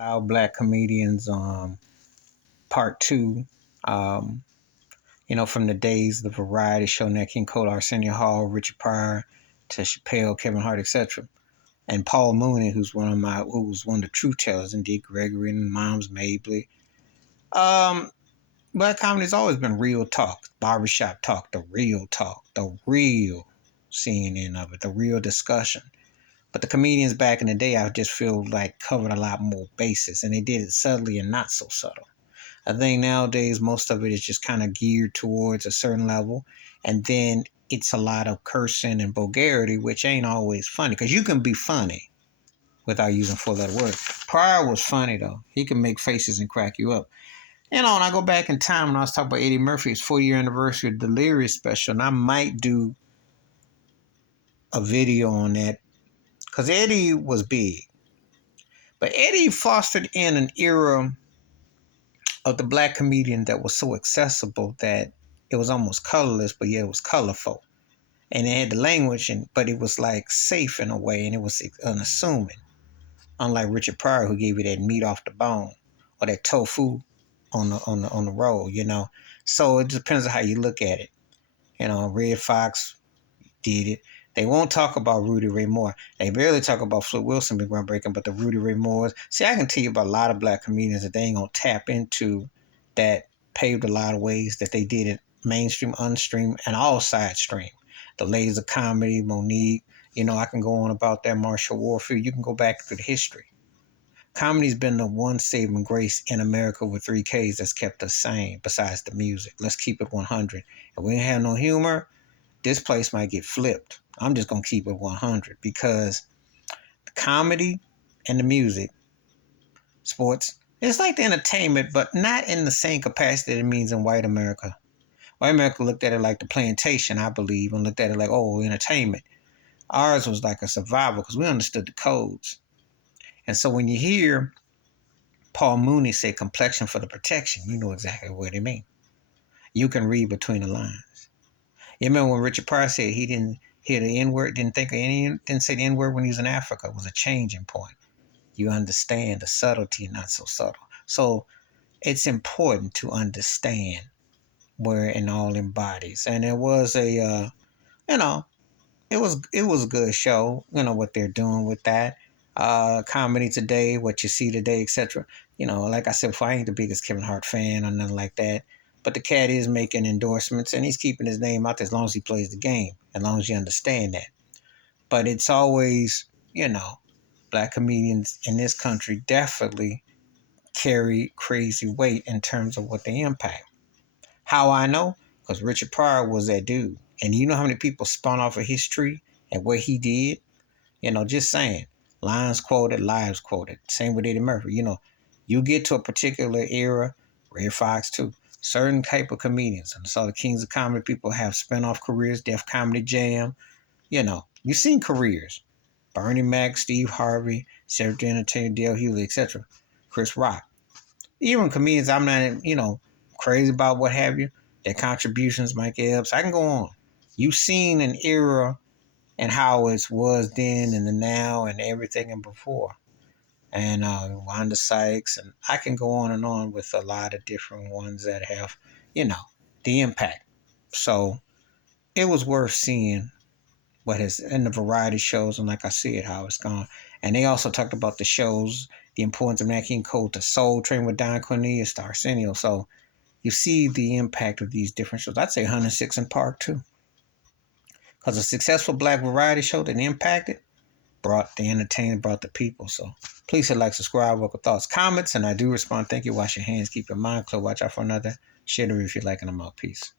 Now Black Comedians, part two. Um, from the days of the variety show, Nat King Cole, Arsenio Hall, Richard Pryor, to Chappelle, Kevin Hart, etc. And Paul Mooney, who was one of the truth tellers, and Dick Gregory and Moms Mabley. Um, Black comedy's always been real talk, barbershop talk, the real CNN of it, the real discussion. But the comedians back in the day, I just feel like covered a lot more bases, and they did it subtly and not so subtle. I think nowadays most of it is just kind of geared towards a certain level, and then it's a lot of cursing and vulgarity, which ain't always funny because you can be funny without using four-letter words. Pryor was funny though; he can make faces and crack you up. And I go back in time when I was talking about Eddie Murphy's 40-year anniversary Delirious special, and I might do a video on that because Eddie was big, but Eddie fostered in an era of the black comedian that was so accessible that it was almost colorless, but yet it was colorful. And it had the language, but it was like safe in a way, and it was unassuming. Unlike Richard Pryor, who gave you that meat off the bone or that tofu on the roll. So it depends on how you look at it. Red Fox did it. They won't talk about Rudy Ray Moore. They barely talk about Flip Wilson being groundbreaking, but the Rudy Ray Moores. See, I can tell you about a lot of black comedians that they ain't gonna tap into that paved a lot of ways that they did it mainstream, unstream, and all side stream. The ladies of comedy, Monique. I can go on about that. Marsha Warfield. You can go back through the history. Comedy's been the one saving grace in America with 3Ks that's kept us sane besides the music. Let's keep it 100. If we ain't have no humor, this place might get flipped. I'm just going to keep it 100 because the comedy and the music, sports, it's like the entertainment, but not in the same capacity that it means in white America. White America looked at it like the plantation, I believe, and looked at it like, oh, entertainment. Ours was like a survival because we understood the codes. And so when you hear Paul Mooney say complexion for the protection, you know exactly what he means. You can read between the lines. You remember when Richard Pryor said he didn't hear the N-word, didn't say the N-word when he was in Africa. It was a changing point. You understand the subtlety, not so subtle. So it's important to understand where it all embodies. And it was it was a good show, what they're doing with that. Comedy today, what you see today, etc. Like I said before, I ain't the biggest Kevin Hart fan or nothing like that. But the cat is making endorsements and he's keeping his name out there as long as he plays the game, as long as you understand that. But it's always, black comedians in this country definitely carry crazy weight in terms of what they impact. How I know? Because Richard Pryor was that dude. And you know how many people spun off of his tree and what he did? Just saying. Lines quoted, lives quoted. Same with Eddie Murphy. You get to a particular era, Red Fox too. Certain type of comedians. And so the Kings of Comedy people have spin-off careers, Def Comedy Jam. You've seen careers. Bernie Mac, Steve Harvey, Cedric the Entertainer, Dale Hewley, etc. Chris Rock. Even comedians I'm not, crazy about what have you. Their contributions, Mike Epps. I can go on. You've seen an era and how it was then and the now and everything and before. And Wanda Sykes, and I can go on and on with a lot of different ones that have, the impact. So it was worth seeing what is in the variety shows, and like I said, how it's gone. And they also talked about the shows, the importance of Nat King Cole to Soul Train with Don Cornelius to Arsenio. So you see the impact of these different shows. I'd say 106 in Park too. Because a successful black variety show that impacted brought the entertainment, brought the people. So please hit like, subscribe, welcome thoughts, comments, and I do respond. Thank you. Wash your hands, keep your mind clear, watch out for another. Share the review if you like, and I'm out. Peace.